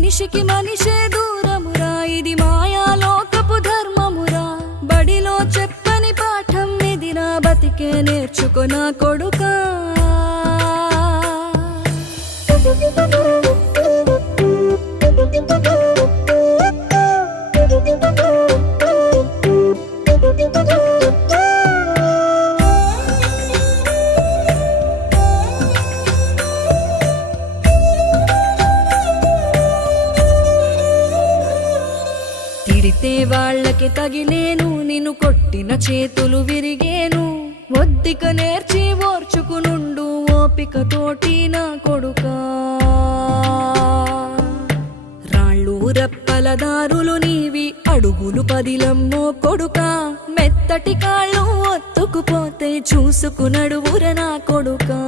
మనిషికి మనిషే దూరమురా, ఇది మాయాలోకపు ధర్మమురా. బడిలో చెప్పని పాఠం ఇది, నా బతికే నేర్చుకో నా కొడుకా. తిడితే వాళ్ళకి తగిలేను, నిన్ను కొట్టిన చేతులు విరిగేను. ఒద్దిక నేర్చి ఓర్చుకునుండు ఓపికతోటి నా కొడుకా. రాళ్ళు రప్పల దారులు నీవి, అడుగులు పదిలమ్మో కొడుకా. మెత్తటి కాళ్ళు ఒత్తుకుపోతే చూసుకునడువుర నా కొడుకా.